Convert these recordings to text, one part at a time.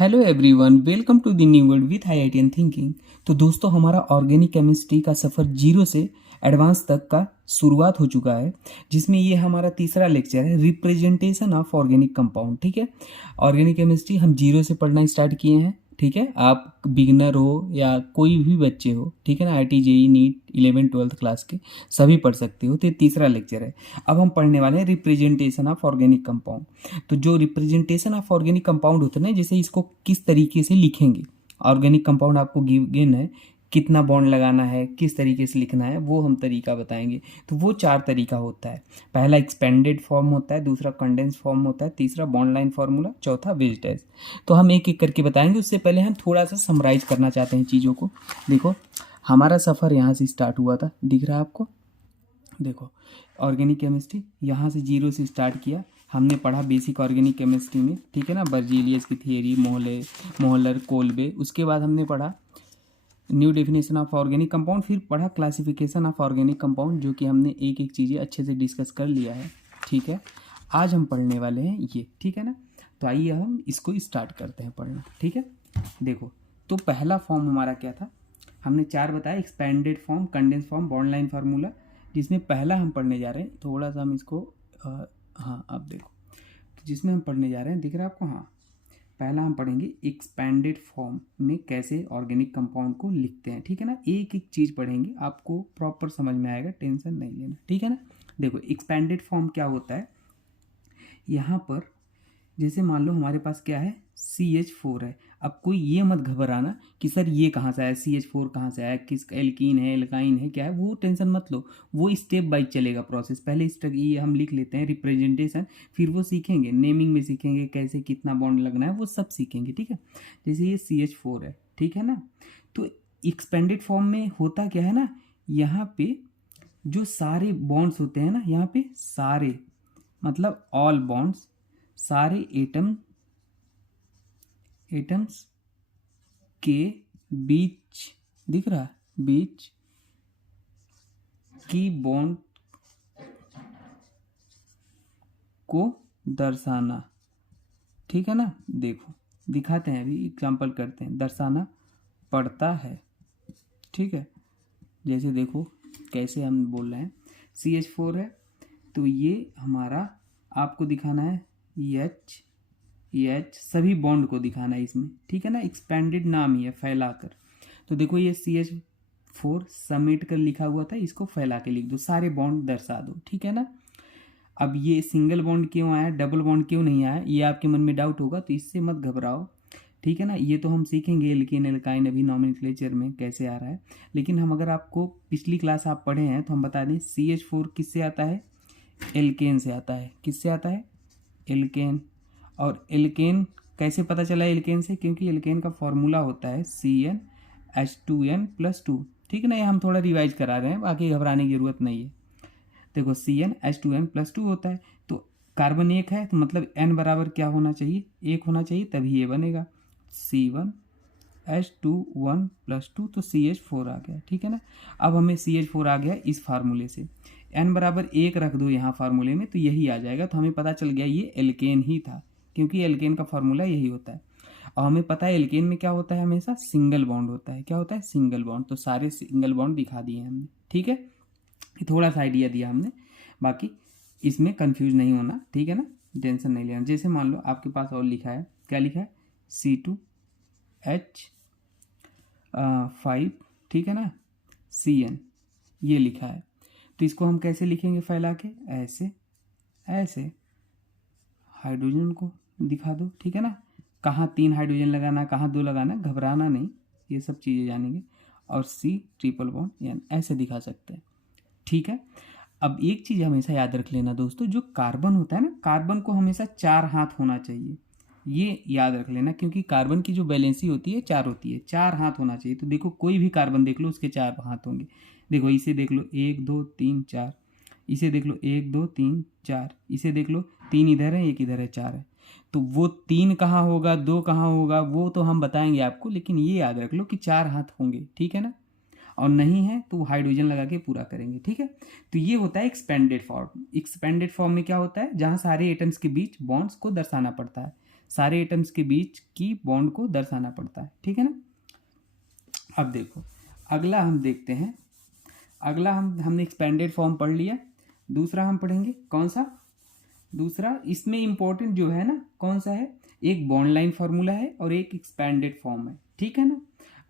Hello everyone, welcome to the new world with IITian thinking. तो दोस्तों, हमारा organic chemistry का सफ़र जीरो से एडवांस तक का शुरुआत हो चुका है, जिसमें ये हमारा तीसरा लेक्चर है, रिप्रेजेंटेशन ऑफ ऑर्गेनिक कंपाउंड। ठीक है, ऑर्गेनिक केमिस्ट्री हम जीरो से पढ़ना स्टार्ट किए हैं। ठीक है, आप बिगिनर हो या कोई भी बच्चे हो, ठीक है ना, IT JEE NEET 11th 12th class के सभी पढ़ सकते हो। तो ये तीसरा लेक्चर है। अब हम पढ़ने वाले हैं रिप्रेजेंटेशन ऑफ ऑर्गेनिक कंपाउंड। तो जो रिप्रेजेंटेशन ऑफ ऑर्गेनिक कंपाउंड होता है ना, जैसे इसको किस तरीके से लिखेंगे, ऑर्गेनिक कंपाउंड आपको गिवन है, कितना बॉन्ड लगाना है, किस तरीके से लिखना है, वो हम तरीका बताएंगे। तो वो चार तरीका होता है। पहला एक्सपेंडेड फॉर्म होता है, दूसरा कंडेंस फॉर्म होता है, तीसरा बॉन्ड लाइन फार्मूला, चौथा वेज। तो हम एक एक करके बताएंगे। उससे पहले हम थोड़ा सा समराइज करना चाहते हैं चीज़ों को। देखो, हमारा सफ़र यहाँ से स्टार्ट हुआ था, दिख रहा है आपको। देखो, ऑर्गेनिक केमिस्ट्री यहाँ से जीरो से स्टार्ट किया। हमने पढ़ा बेसिक ऑर्गेनिक केमिस्ट्री में, ठीक है ना, बर्जीलियस की थियरी, मोहलर, कोल्बे। उसके बाद हमने पढ़ा new definition of organic compound, फिर पढ़ा क्लासिफिकेशन ऑफ ऑर्गेनिक कंपाउंड, जो कि हमने एक एक चीज़ें अच्छे से डिस्कस कर लिया है। ठीक है, आज हम पढ़ने वाले हैं ये, ठीक है ना। तो आइए हम इसको स्टार्ट करते हैं पढ़ना। ठीक है, देखो, तो पहला फॉर्म हमारा क्या था, हमने चार बताया, expanded form, condense form, bond line formula. जिसमें पहला हम पढ़ने जा रहे हैं, थोड़ा सा हम इसको हाँ, अब देखो, तो जिसमें हम पढ़ने जा रहे हैं, दिख रहा है आपको। हाँ, पहला हम पढ़ेंगे एक्सपेंडेड फॉर्म में कैसे ऑर्गेनिक कंपाउंड को लिखते हैं। ठीक है ना, एक एक चीज़ पढ़ेंगे, आपको प्रॉपर समझ में आएगा, टेंशन नहीं लेना। ठीक है ना। देखो, एक्सपेंडेड फॉर्म क्या होता है, यहाँ पर जैसे मान लो हमारे पास क्या है, CH4 है। अब कोई ये मत घबराना कि सर ये कहाँ से आया, CH4 कहाँ से आया, किस एल्कीन है, एल्काइन है, क्या है, वो टेंशन मत लो। वो स्टेप बाय चलेगा प्रोसेस। पहले ये हम लिख लेते हैं रिप्रेजेंटेशन, फिर वो सीखेंगे, नेमिंग में सीखेंगे, कैसे कितना बॉन्ड लगना है, वो सब सीखेंगे। ठीक है, जैसे ये CH4 है, ठीक है ना। तो एक्सपेंडेड फॉर्म में होता क्या है ना, यहाँ पे जो सारे बॉन्ड्स होते हैं ना, यहाँ पे सारे मतलब ऑल बॉन्ड्स, सारे एटम्स के बीच, दिख रहा है, बीच की बॉन्ड को दर्शाना। ठीक है ना, देखो दिखाते हैं, अभी एग्जांपल करते हैं, दर्शाना पड़ता है। ठीक है, जैसे देखो कैसे हम बोल रहे हैं, CH4 है, तो ये हमारा आपको दिखाना है एच सभी बॉन्ड को दिखाना है इसमें। ठीक है ना, एक्सपेंडेड नाम ही है, फैलाकर। तो देखो, ये CH4 समेट कर लिखा हुआ था, इसको फैला के लिख दो, सारे बॉन्ड दर्शा दो। ठीक है ना। अब ये सिंगल बॉन्ड क्यों आया, डबल बॉन्ड क्यों नहीं आया, ये आपके मन में डाउट होगा, तो इससे मत घबराओ। ठीक है ना, ये तो हम सीखेंगे एल्केन एल्काइन अभी नॉमेनक्लेचर में कैसे आ रहा है। लेकिन हम अगर आपको पिछली क्लास आप पढ़े हैं तो हम बता दें, CH4 किससे आता है, एल्केन से आता है। किससे आता है, एल्केन। और एल्केन कैसे पता चला एल्केन से, क्योंकि एल्केन का फॉर्मूला होता है CnH2n+2। ठीक है ना, ये हम थोड़ा रिवाइज करा रहे हैं, बाकी घबराने की जरूरत नहीं है। देखो, CnH2n+2 होता है, तो कार्बन एक है, तो मतलब n बराबर क्या होना चाहिए, एक होना चाहिए, तभी ये बनेगा C1H2(1+2), तो CH4 आ गया। ठीक है ना, अब हमें CH4 आ गया इस फार्मूले से, n बराबर एक रख दो यहाँ फार्मूले में, तो यही आ जाएगा। तो हमें पता चल गया ये एल्केन ही था, क्योंकि एल्केन का फार्मूला यही होता है। और हमें पता है एल्केन में क्या होता है, हमेशा सिंगल बॉन्ड होता है। क्या होता है, सिंगल बॉन्ड। तो सारे सिंगल बॉन्ड दिखा दिए हमने। ठीक है, थोड़ा सा आइडिया दिया हमने, बाकी इसमें कंफ्यूज नहीं होना। ठीक है ना, टेंशन नहीं लेना। जैसे मान लो आपके पास और लिखा है, क्या लिखा है, C2H5, ठीक है ना, Cn, ये लिखा है। तो इसको हम कैसे लिखेंगे, फैला के, ऐसे ऐसे हाइड्रोजन को दिखा दो। ठीक है ना, कहाँ 3 हाइड्रोजन लगाना, कहाँ 2 लगाना, घबराना नहीं, ये सब चीज़ें जानेंगे। और C ट्रिपल बॉन्ड यानी ऐसे दिखा सकते हैं। ठीक है, अब एक चीज़ हमेशा याद रख लेना दोस्तों, जो कार्बन होता है ना, कार्बन को हमेशा 4 हाथ होना चाहिए, ये याद रख लेना, क्योंकि कार्बन की जो वैलेंसी होती है 4 होती है, 4 हाथ होना चाहिए। तो देखो, कोई भी कार्बन देख लो, उसके 4 हाथ होंगे। देखो, इसे देख लो, 1 2 3 4, इसे देख लो, 1 2 3 4, इसे देख लो, 3 इधर है, 1 इधर है, 4 है। तो वो 3 कहाँ होगा, 2 कहाँ होगा, वो तो हम बताएंगे आपको, लेकिन ये याद रख लो कि 4 हाथ होंगे। ठीक है ना, और नहीं है तो हाइड्रोजन लगा के पूरा करेंगे। ठीक है, तो ये होता है एक्सपेंडेड फॉर्म। एक्सपेंडेड फॉर्म में क्या होता है, जहाँ सारे एटम्स के बीच बॉन्ड्स को दर्शाना पड़ता है, सारे एटम्स के बीच की बॉन्ड को दर्शाना पड़ता है, ठीक है ना। अब देखो अगला हम देखते हैं, अगला हमने एक्सपेंडेड फॉर्म पढ़ लिया। दूसरा हम पढ़ेंगे कौन सा, दूसरा इसमें इंपॉर्टेंट जो है ना कौन सा है, एक बॉन्ड लाइन फार्मूला है और एक एक्सपेंडेड फॉर्म है, ठीक है ना।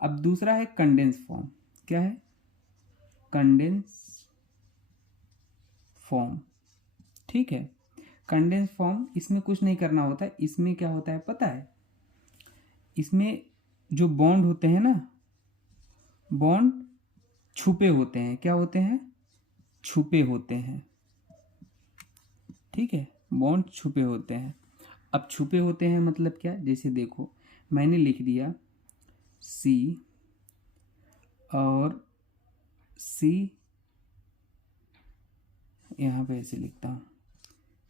अब दूसरा है कंडेंस फॉर्म। क्या है, कंडेंस फॉर्म, ठीक है। कंडेंस फॉर्म, इसमें कुछ नहीं करना होता है। इसमें क्या होता है पता है, इसमें जो बॉन्ड होते हैं ना, बॉन्ड छुपे होते हैं। क्या होते हैं, छुपे होते हैं, ठीक है। बॉन्ड छुपे होते हैं। अब छुपे होते हैं मतलब क्या, जैसे देखो मैंने लिख दिया सी और सी, यहाँ पे ऐसे लिखता हूँ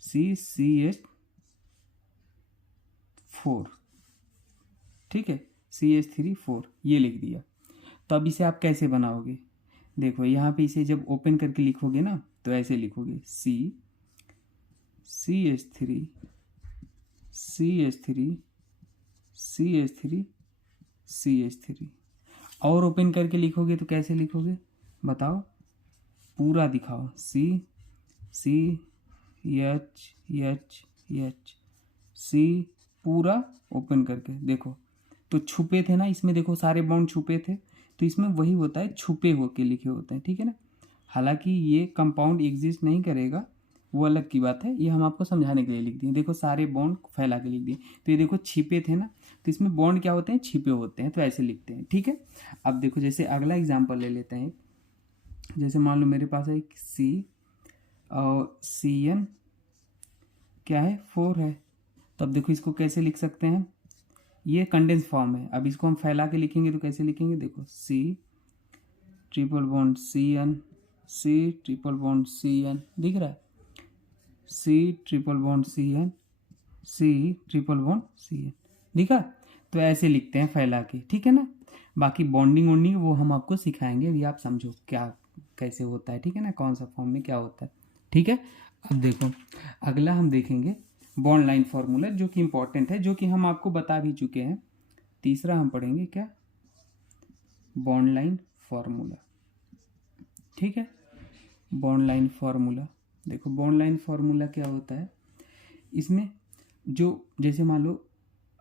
CH4, ठीक है, CH3 4 ये लिख दिया। तो अब इसे आप कैसे बनाओगे, देखो यहाँ पे इसे जब ओपन करके लिखोगे ना तो ऐसे लिखोगे CH3 CH3 CH3 CH3, और ओपन करके लिखोगे तो कैसे लिखोगे बताओ, पूरा दिखाओ, C पूरा ओपन करके देखो। तो छुपे थे ना इसमें, देखो सारे बॉन्ड छुपे थे, तो इसमें वही होता है, छुपे होके लिखे होते हैं, ठीक है ना। हालांकि ये कंपाउंड एग्जिस्ट नहीं करेगा, वो अलग की बात है, ये हम आपको समझाने के लिए लिख दिए। देखो सारे बॉन्ड फैला के लिख दिए, तो ये देखो छिपे थे ना, तो इसमें बॉन्ड क्या होते हैं, छिपे होते हैं, तो ऐसे लिखते हैं, ठीक है। अब देखो जैसे अगला एग्जाम्पल ले लेते हैं, जैसे मान लो मेरे पास है एक C और CN क्या है 4 है। तो अब देखो इसको कैसे लिख सकते हैं, ये कंडेंस फॉर्म है। अब इसको हम फैला के लिखेंगे तो कैसे लिखेंगे, देखो C triple bond CN, C triple bond CN, दिख रहा है, C triple bond CN, C triple bond CN, दिखा। तो ऐसे लिखते हैं फैला के, ठीक है ना। बाकी बॉन्डिंग वॉन्डिंग वो हम आपको सिखाएंगे, अभी आप समझो क्या कैसे होता है, ठीक है ना, कौन सा फॉर्म में क्या होता है, ठीक है। अब देखो अगला हम देखेंगे बॉन्ड लाइन फार्मूला, जो कि इंपॉर्टेंट है, जो कि हम आपको बता भी चुके हैं। तीसरा हम पढ़ेंगे क्या, बॉन्ड लाइन फार्मूला, ठीक है। बॉन्ड लाइन फार्मूला, देखो बॉन्ड लाइन फार्मूला क्या होता है, इसमें जो जैसे मान लो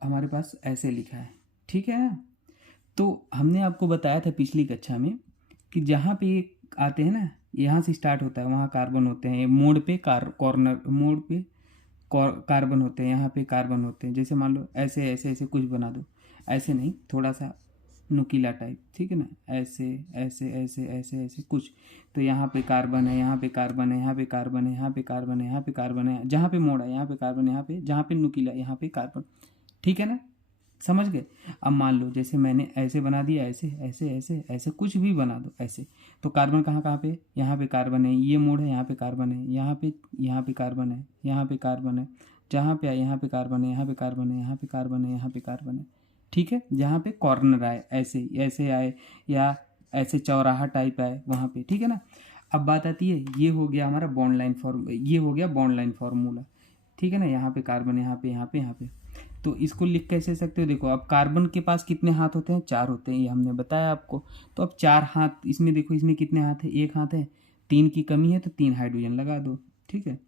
हमारे पास ऐसे लिखा है, ठीक है ना। तो हमने आपको बताया था पिछली कक्षा में कि जहाँ पे ये आते हैं ना, यहाँ से स्टार्ट होता है, वहाँ कार्बन होते हैं, मोड़ पे कॉर्नर मोड़ पे कार्बन होते हैं, यहाँ पे कार्बन होते हैं। जैसे मान लो ऐसे ऐसे ऐसे कुछ बना दो, ऐसे नहीं, थोड़ा सा नुकीला टाइप, ठीक है ना, ऐसे ऐसे ऐसे ऐसे ऐसे कुछ। तो यहाँ पे कार्बन है, यहाँ पे कार्बन है, यहाँ पे कार्बन है, यहाँ पे कार्बन है, यहाँ पे कार्बन है, जहाँ पे मोड़ है यहाँ पे कार्बन, यहाँ पे जहाँ पे नुकीला यहाँ पे कार्बन, ठीक है ना, समझ गए। अब मान लो जैसे मैंने ऐसे बना दिया, ऐसे ऐसे ऐसे ऐसे कुछ भी बना दो ऐसे, तो कार्बन कहाँ कहाँ पे, यहाँ पे कार्बन है, ये मोड़ है, यहाँ पे कार्बन है, यहाँ पे कार्बन है, यहाँ पे कार्बन है, जहाँ पे आए यहाँ पे कार्बन है, यहाँ पे कार्बन है, यहाँ पे कार्बन है, यहाँ पे कार्बन है, ठीक है। जहाँ पे कॉर्नर आए ऐसे ऐसे आए, या ऐसे चौराहा टाइप आए वहाँ पे, ठीक है ना। अब बात आती है, ये हो गया हमारा बॉन्ड लाइन फॉर्म, ये हो गया बॉन्ड लाइन फार्मूला, ठीक है ना। यहाँ पे कार्बन, यहाँ पे यहाँ पे यहाँ पे, तो इसको लिख कैसे सकते हो, देखो अब कार्बन के पास कितने हाथ होते हैं, 4 होते हैं, ये हमने बताया आपको। तो अब 4 हाथ इसमें, देखो इसमें कितने हाथ है, 1 हाथ है, 3 की कमी है तो 3 हाइड्रोजन लगा दो, ठीक है,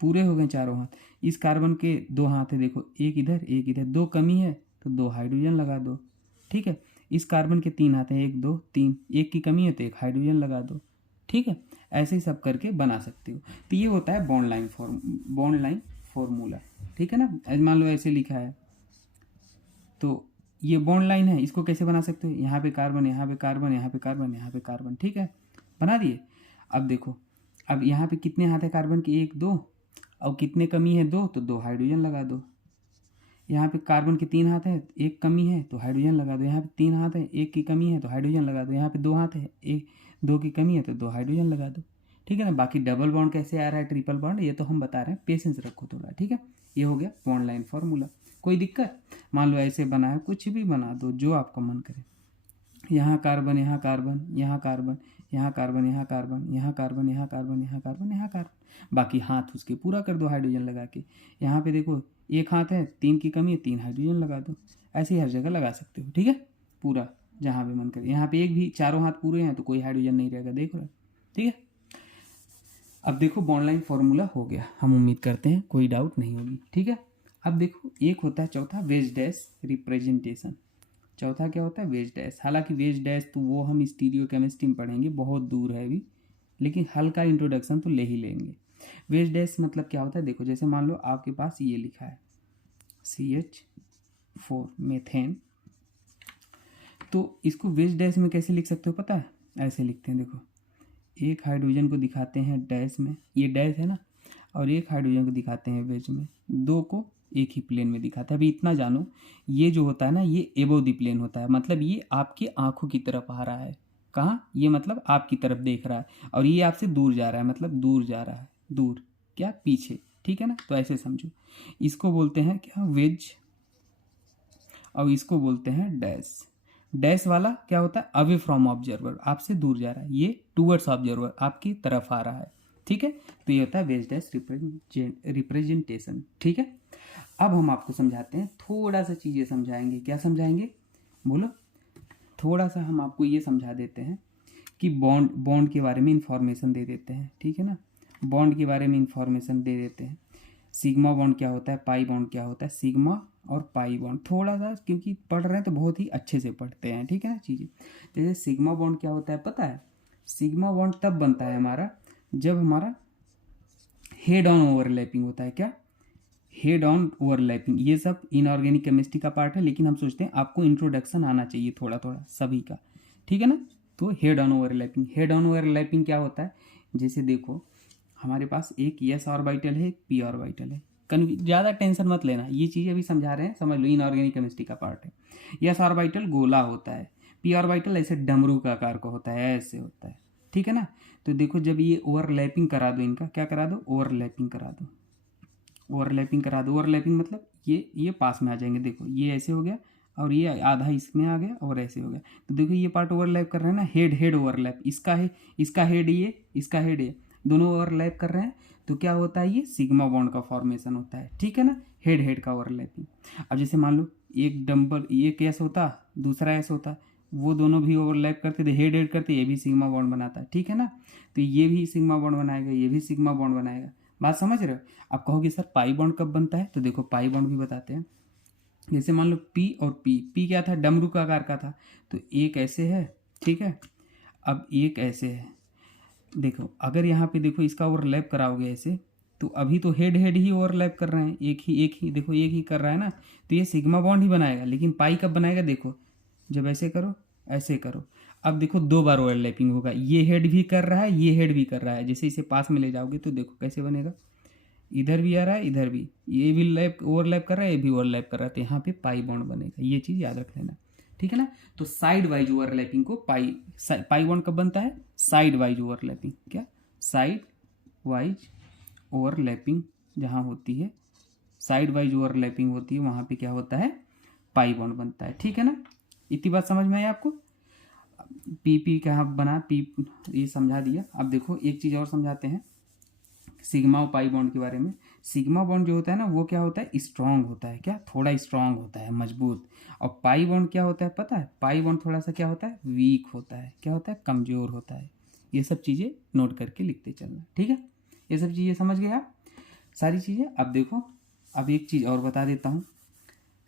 पूरे हो गए चारों हाथ। इस कार्बन के 2 हाथ है, देखो एक इधर एक इधर, 2 कमी है तो 2 हाइड्रोजन लगा दो, ठीक है। इस कार्बन के 3 हाथ हैं, 1 2 3, 1 की कमी है तो 1 हाइड्रोजन लगा दो, ठीक है। ऐसे ही सब करके बना सकते हो। तो ये होता है बॉन्ड लाइन फॉर्मूला, ठीक है ना। मान लो ऐसे लिखा है, तो ये बॉन्ड लाइन है, इसको कैसे बना सकते हो, यहाँ पे कार्बन, यहाँ पे कार्बन, यहाँ पे कार्बन, यहाँ पे कार्बन, ठीक है, बना दिए। अब देखो, अब यहाँ पे कितने हाथ है कार्बन के, 1 2, और कितने कमी है 2, तो 2 हाइड्रोजन लगा दो। यहाँ पे कार्बन के 3 हाथ है, 1 कमी है तो हाइड्रोजन लगा दो। यहाँ पे 3 हाथ है, 1 की कमी है तो हाइड्रोजन लगा दो। यहाँ पे 2 हाथ है, 2 की कमी है तो 2 हाइड्रोजन लगा दो, ठीक है ना। बाकी डबल बॉन्ड कैसे आ रहा है, ट्रिपल बॉन्ड, ये तो हम बता रहे हैं, पेशेंस रखो थोड़ा, ठीक है। ये हो गया बॉन्ड लाइन फार्मूला। कोई दिक्कत, मान लो ऐसे बना है, कुछ भी बना दो जो आपका मन करे, यहाँ कार्बन, यहाँ कार्बन, यहाँ कार्बन, यहाँ कार्बन, यहाँ कार्बन, यहाँ कार्बन, यहाँ कार्बन, यहाँ कार्बन, यहाँ कार्बन, बाकी हाथ उसके पूरा कर दो हाइड्रोजन लगा के। यहाँ पे देखो एक हाथ है, 3 की कमी है, 3 हाइड्रोजन लगा दो। ऐसे ही हर जगह लगा सकते हो, ठीक है, पूरा जहाँ भी मन करे। यहाँ पे एक भी चारों हाथ पूरे हैं तो कोई हाइड्रोजन नहीं रहेगा, देख रहे हो, ठीक है। अब देखो बॉन्ड लाइन फॉर्मूला हो गया, हम उम्मीद करते हैं कोई डाउट नहीं होगी, ठीक है। अब देखो एक होता है चौथा वेज डैश रिप्रेजेंटेशन। चौथा क्या होता है? Veg dash. हालांकि वेज डैश तो वो हम स्टीरियो केमिस्ट्री में पढ़ेंगे, बहुत दूर है अभी, लेकिन हल्का इंट्रोडक्शन तो ले ही लेंगे। वेज डैश मतलब क्या होता है? देखो जैसे मान लो आपके पास ये लिखा है CH4 मेथेन, तो इसको वेज डैश में कैसे लिख सकते हो पता है? ऐसे लिखते हैं, देखो एक हाइड्रोजन को दिखाते हैं डैश में, ये डैश है ना, और एक हाइड्रोजन को दिखाते हैं वेज में, दो को एक ही प्लेन में दिखाता है। अभी इतना जानो, ये जो होता है ना, ये एबोव द प्लेन होता है, मतलब ये आपकी आंखों की तरफ आ रहा है। कहाँ? ये मतलब आपकी तरफ देख रहा है, और ये आपसे दूर जा रहा है, मतलब दूर जा रहा है, दूर क्या? पीछे, ठीक है ना। तो ऐसे समझो, इसको बोलते हैं क्या? वेज, और इसको बोलते हैं डैश। डैश वाला क्या होता है? अवे फ्रॉम ऑब्जर्वर, आपसे दूर जा रहा है, ये टूवर्ड्स ऑब्जर्वर, आपकी तरफ आ रहा है, ठीक है। तो ये होता है वेज डैश रिप्रेजेंटेशन, ठीक है। अब हम आपको समझाते हैं, थोड़ा सा चीज़ें समझाएंगे। क्या समझाएंगे? बोलो। थोड़ा सा हम आपको ये समझा देते हैं कि बॉन्ड के बारे में इंफॉर्मेशन दे देते हैं, ठीक है ना। बॉन्ड के बारे में इंफॉर्मेशन दे देते हैं। सिग्मा बॉन्ड क्या होता है, पाई बॉन्ड क्या होता है, सिग्मा और पाई बॉन्ड। थोड़ा सा क्योंकि पढ़ रहे हैं तो बहुत ही अच्छे से पढ़ते हैं, ठीक है ना चीज़ें। जैसे सिग्मा बॉन्ड क्या होता है पता है? सिग्मा बॉन्ड तब बनता है हमारा जब हमारा हेड ऑन ओवरलैपिंग होता है। क्या? Head on overlapping. ये सब इनऑर्गेनिक केमिस्ट्री का पार्ट है, लेकिन हम सोचते हैं आपको इंट्रोडक्शन आना चाहिए थोड़ा थोड़ा सभी का, ठीक है ना। तो head on overlapping, head on overlapping क्या होता है? जैसे देखो हमारे पास एक s ऑर्बिटल है, एक p ऑर्बिटल है। ज़्यादा टेंशन मत लेना, ये चीज़ें अभी समझा रहे हैं, समझ लो, इनऑर्गेनिक केमिस्ट्री का पार्ट है। s ऑर्बिटल गोला होता है, p ऑर्बिटल ऐसे डमरू का आकार का होता है, ऐसे होता है, ठीक है ना। तो देखो जब ये ओवरलैपिंग करा दो, इनका क्या करा दो? ओवरलैपिंग करा दो, ओवरलैपिंग करा दो। ओवरलैपिंग मतलब ये पास में आ जाएंगे, देखो ये ऐसे हो गया और ये आधा इसमें आ गया और ऐसे हो गया। तो देखो ये पार्ट ओवरलैप कर रहे हैं ना, हेड हेड ओवरलैप, इसका है, इसका हेड ये, इसका हेड ये, दोनों ओवरलैप कर रहे हैं। तो क्या होता है? ये सिग्मा बॉन्ड का फॉर्मेशन होता है, ठीक है ना, हेड हेड का ओवरलैपिंग। अब जैसे मान लो एक डंबल, एक एस होता, दूसरा एस होता, वो दोनों भी ओवरलैप करते थे, हेड हेड करते, ये भी सिग्मा बॉन्ड बनाता है, ठीक है ना। तो ये भी सिग्मा बॉन्ड बनाएगा, ये भी सिग्मा बॉन्ड बनाएगा। बात समझ रहे हो? आप कहोगे सर पाई बॉन्ड कब बनता है? तो देखो पाई बॉन्ड भी बताते हैं। जैसे मान लो पी और पी क्या था? डमरू का आकार का था, तो एक ऐसे है, ठीक है, अब एक ऐसे है। देखो अगर यहाँ पे देखो इसका ओवरलैप कराओगे ऐसे, तो अभी तो हेड हेड ही ओवरलैप कर रहे हैं, एक ही देखो, एक ही कर रहा है ना, तो ये सिग्मा बॉन्ड ही बनाएगा। लेकिन पाई कब बनाएगा? देखो जब ऐसे करो, ऐसे करो, अब देखो दो बार ओवरलैपिंग होगा, ये हेड भी कर रहा है, ये हेड भी कर रहा है। जैसे इसे पास में ले जाओगे तो देखो कैसे बनेगा, इधर भी आ रहा है, इधर भी, ये भी लैप ओवरलैप कर रहा है, ये भी ओवरलैप कर रहा है, तो यहाँ पे पाई बॉन्ड बनेगा। ये चीज़ याद रख लेना, ठीक है ना। तो साइड वाइज ओवरलैपिंग को पाई बॉन्ड कब बनता है? Side wise overlapping. क्या? साइड वाइज ओवरलैपिंग जहाँ होती है, साइड वाइज ओवरलैपिंग होती है, वहाँ पे क्या होता है? पाई बॉन्ड बनता है, ठीक है ना। इतनी बात समझ में आई आपको? पी कहाँ बना, पी ये समझा दिया। अब देखो एक चीज़ और समझाते हैं सिग्मा और पाई बॉन्ड के बारे में। सिग्मा बॉन्ड जो होता है ना, वो क्या होता है? स्ट्रांग होता है। क्या? थोड़ा स्ट्रांग होता है, मजबूत। और पाई बॉन्ड क्या होता है पता है? पाई बॉन्ड थोड़ा सा क्या होता है? वीक होता है। क्या होता है? कमज़ोर होता है। ये सब चीज़ें नोट करके लिखते चलना, ठीक है। ये सब चीज़ें समझ गए आप, सारी चीज़ें। अब देखो, अब एक चीज़ और बता देता हूँ।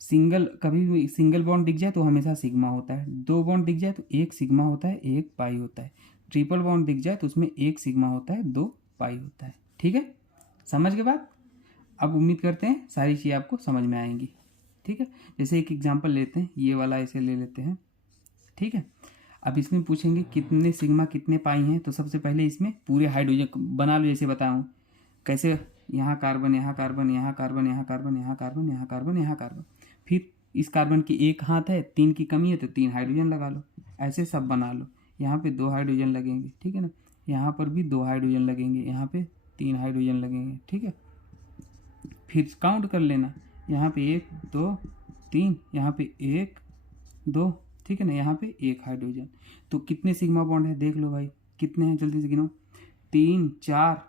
कभी भी सिंगल बॉन्ड दिख जाए तो हमेशा सिग्मा होता है, दो बॉन्ड दिख जाए तो एक सिग्मा होता है, एक पाई होता है। ट्रिपल बॉन्ड दिख जाए तो उसमें एक सिग्मा होता है, दो पाई होता है, ठीक है। समझ के बाद अब उम्मीद करते हैं सारी चीज़ें आपको समझ में आएंगी, ठीक है। जैसे एक एग्जांपल लेते हैं, ये वाला ऐसे ले लेते हैं, ठीक है। अब इसमें पूछेंगे कितने सिग्मा कितने पाई हैं, तो सबसे पहले इसमें पूरे हाइड्रोजन बना लो, जैसे बताऊँ कैसे। यहाँ कार्बन, यहाँ कार्बन, यहाँ कार्बन, यहाँ कार्बन, यहाँ कार्बन, यहाँ कार्बन, यहाँ कार्बन। फिर इस कार्बन की एक हाथ है, 3 की कमी है तो 3 हाइड्रोजन लगा लो, ऐसे सब बना लो। यहाँ पे 2 हाइड्रोजन लगेंगे, ठीक है ना। यहाँ पर भी 2 हाइड्रोजन लगेंगे, यहाँ पे 3 हाइड्रोजन लगेंगे, ठीक है। फिर काउंट कर लेना, यहाँ पे 1 2 3, यहाँ पे 1 2, ठीक है ना, यहाँ पे 1 हाइड्रोजन। तो कितने सिग्मा बॉन्ड है देख लो भाई, कितने हैं जल्दी से गिनो। 3 4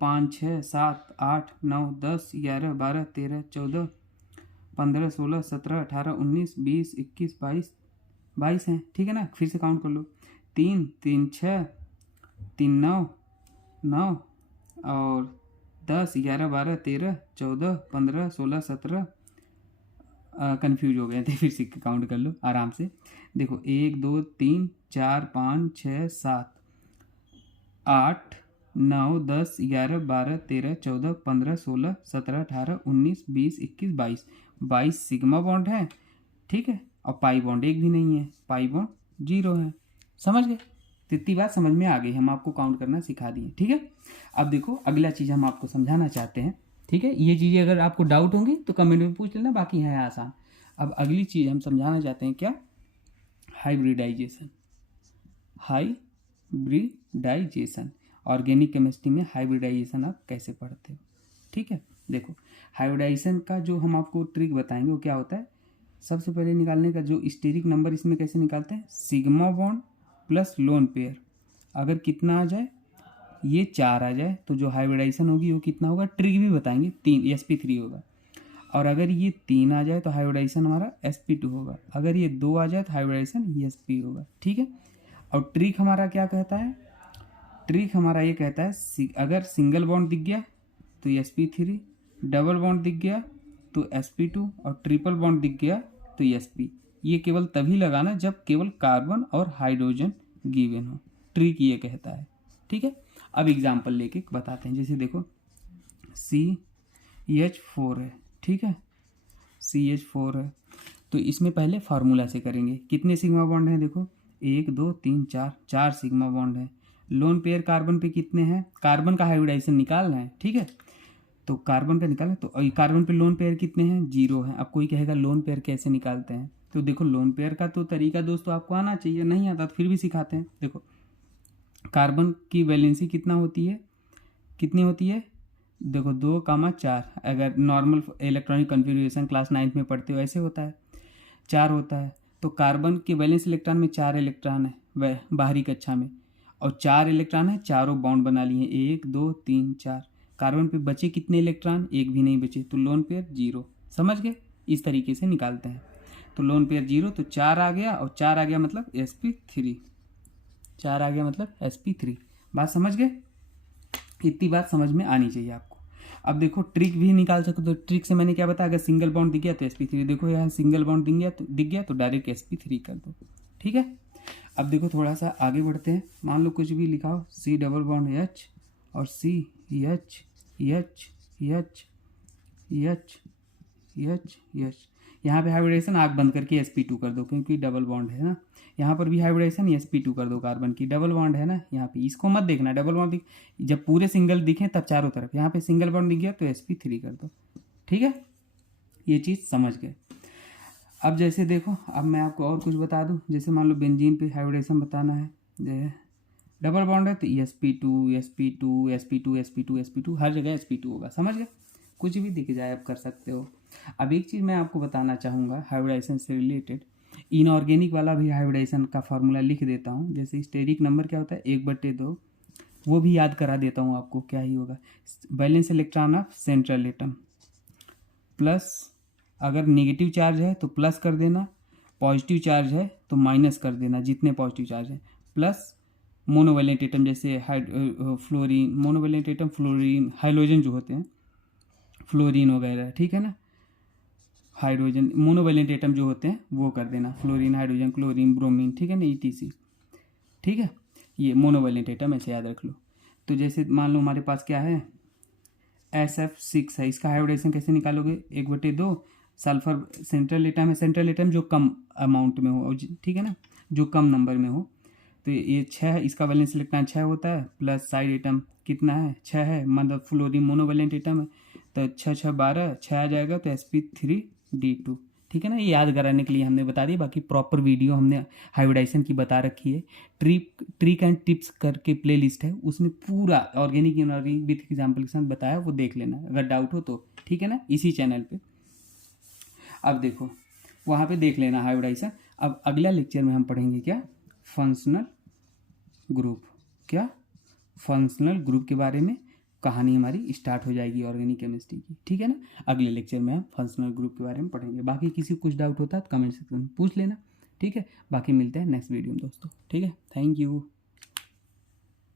5 6 7 8 9 10 11 12 13 14 15 16 17 18 19 20 21 22 22 हैं, ठीक है ना। फिर से काउंट कर लो, 3 3 6 3 9 9 और 10 11 12 13 14 15 16 17 कंफ्यूज हो गए थे, फिर से काउंट कर लो आराम से। देखो 1 2 3 4 5 6 7 8 9 10 11 12 13 14 15 16 17 18 19 20 21 22 22 सिग्मा बॉन्ड है, ठीक है। और पाई बॉन्ड एक भी नहीं है, पाई बॉन्ड 0 है। समझ गए? तो इतनी बात समझ में आ गई, हम आपको काउंट करना सिखा दिए, ठीक है। अब देखो अगला चीज़ हम आपको समझाना चाहते हैं, ठीक है। ये चीज़ें अगर आपको डाउट होंगी तो कमेंट में पूछ लेना, बाकी है आसान। अब अगली चीज़ हम समझाना चाहते हैं क्या, हाइब्रिडाइजेशन। हाइब्रिडाइजेशन ऑर्गेनिक केमिस्ट्री में हाइब्रिडाइजेशन आप कैसे पढ़ते हो, ठीक है। देखो हाइब्रिडाइजेशन का जो हम आपको ट्रिक बताएंगे वो क्या होता है, सबसे पहले निकालने का जो स्टेरिक नंबर इसमें कैसे निकालते हैं, sigma bond plus lone pair अगर कितना आ जाए, ये 4 आ जाए तो जो हाइब्रिडाइजेशन होगी वो कितना होगा, ट्रिक भी बताएंगे, 3 sp3 होगा। और अगर ये 3 आ जाए तो हाइब्रिडाइजेशन हमारा sp2 होगा। अगर ये 2 आ जाए तो हाइब्रिडाइजेशन sp होगा, ठीक है। और ट्रिक हमारा क्या कहता है, ट्रिक हमारा ये कहता है अगर सिंगल बॉन्ड दिख गया तो sp3, डबल बॉन्ड दिख गया तो sp2 और ट्रिपल बॉन्ड दिख गया तो sp। ये केवल तभी लगाना जब केवल कार्बन और हाइड्रोजन गिवन हो, ट्रिक ये कहता है, ठीक है। अब एग्जाम्पल लेके बताते हैं, जैसे देखो CH4 है, ठीक है, CH4 है तो इसमें पहले फार्मूला से करेंगे। कितने सिग्मा बॉन्ड हैं, देखो 1 2 3 4, 4 सिग्मा बॉन्ड है। लोन पेयर कार्बन पे कितने हैं, कार्बन का हाइब्रिडाइजेशन निकालना है, ठीक है। तो कार्बन का निकालें तो कार्बन पे लोन पेयर कितने हैं, 0 है। अब कोई कहेगा लोन पेयर कैसे निकालते हैं, तो देखो लोन पेयर का तो तरीका दोस्तों आपको आना चाहिए, नहीं आता तो फिर भी सिखाते हैं। देखो कार्बन की वैलेंसी कितना होती है, कितनी होती है, देखो 2,4। अगर नॉर्मल इलेक्ट्रॉनिक कन्फिग्रेशन क्लास 9 में पढ़ते हो ऐसे होता है, 4 होता है। तो कार्बन के वैलेंस इलेक्ट्रॉन में 4 इलेक्ट्रॉन है वह बाहरी कक्षा में, और 4 इलेक्ट्रॉन है, चारों बॉन्ड बना लिए, 1 2 3 4। कार्बन पे बचे कितने इलेक्ट्रॉन, एक भी नहीं बचे, तो लोन पेयर 0। समझ गए? इस तरीके से निकालते हैं। तो लोन पेयर 0 तो 4 आ गया, और 4 आ गया मतलब sp3, 4 आ गया मतलब sp3। बात समझ गए? इतनी बात समझ में आनी चाहिए आपको। अब देखो ट्रिक भी निकाल सकते हो, तो ट्रिक से मैंने क्या बताया, अगर सिंगल बॉन्ड दिख गया तो sp3, देखो यहाँ सिंगल बॉन्ड दिख गया तो डायरेक्ट sp3 कर दो, ठीक है। अब देखो थोड़ा सा आगे बढ़ते हैं, मान लो कुछ भी लिखा हो, C डबल बॉन्ड H और C H H H H H H। यहाँ पे हाइब्रिडेशन आग बंद करके sp2 कर दो क्योंकि डबल बॉन्ड है ना। यहाँ पर भी हाइब्रिडेशन sp2 कर दो, कार्बन की डबल बॉन्ड है ना यहाँ पे, इसको मत देखना, डबल बॉन्ड दिख जब पूरे सिंगल दिखे तब चारों तरफ, यहाँ पे सिंगल बॉन्ड दिख गया तो sp3 कर दो, ठीक है। ये चीज़ समझ गए। अब जैसे देखो, अब मैं आपको और कुछ बता दूं, जैसे मान लो बेंजीन पे हाइब्रिडेशन बताना है, डबल बॉन्ड है तो sp2 sp2 sp2 sp2 sp2, हर जगह sp2 होगा, समझ गए। कुछ भी दिख जाए आप कर सकते हो। अब एक चीज़ मैं आपको बताना चाहूँगा हाइब्रिडाइजेशन से रिलेटेड, इनऑर्गेनिक वाला भी हाइब्रिडाइजेशन का फार्मूला लिख देता हूँ। जैसे स्टेरिक नंबर क्या होता है, 1/2, वो भी याद करा देता हूँ आपको, क्या ही होगा, balance electron of central atom plus, अगर नेगेटिव चार्ज है तो प्लस कर देना, पॉजिटिव चार्ज है तो माइनस कर देना, जितने पॉजिटिव चार्ज है, प्लस मोनोवैलेंट एटम जैसे fluorine, monovalent atom fluorine, hydrogen जो होते हैं फ्लोरीन वगैरह, ठीक है ना। हाइड्रोजन मोनोवैलेंट एटम जो होते हैं वो कर देना, फ्लोरीन हाइड्रोजन क्लोरीन ब्रोमीन, ठीक है ना, ETC, ठीक है। ये मोनोवैलेंट एटम ऐसे याद रख लो। तो जैसे मान लो हमारे पास क्या है, SF6 है, इसका हाइब्रिडेशन कैसे निकालोगे, 1/2, सल्फर सेंट्रल एटम है, सेंट्रल एटम जो कम अमाउंट में हो, ठीक है ना, जो कम नंबर में हो। तो ये 6 है, इसका वैलेंस इलेक्ट्रॉन 6 होता है, प्लस साइड एटम कितना है, 6 है, मतलब फ्लोरीन मोनोवैलेंट एटम है तो 6 6 12, 6 आ जाएगा तो sp3d2, ठीक है ना। ये याद कराने के लिए हमने बता दिया, बाकी प्रॉपर वीडियो हमने हाइब्रिडाइजेशन की बता रखी है, ट्रिक एंड टिप्स करके प्लेलिस्ट है, उसमें पूरा ऑर्गेनिक इनऑर्गेनिक विथ एग्जाम्पल के साथ बताया, वो देख लेना अगर डाउट हो तो, ठीक है ना, इसी चैनल पे। अब देखो वहाँ पे देख लेना हाइब्रिडाइजेशन। अब अगला लेक्चर में हम पढ़ेंगे क्या, फंक्शनल ग्रुप, क्या फंक्शनल ग्रुप के बारे में कहानी हमारी स्टार्ट हो जाएगी ऑर्गेनिक केमिस्ट्री की, ठीक है ना। अगले लेक्चर में हम फंक्शनल ग्रुप के बारे में पढ़ेंगे। बाकी किसी को कुछ डाउट होता है तो कमेंट सेक्शन में पूछ लेना, ठीक है। बाकी मिलते हैं नेक्स्ट वीडियो में दोस्तों, ठीक है। Thank you.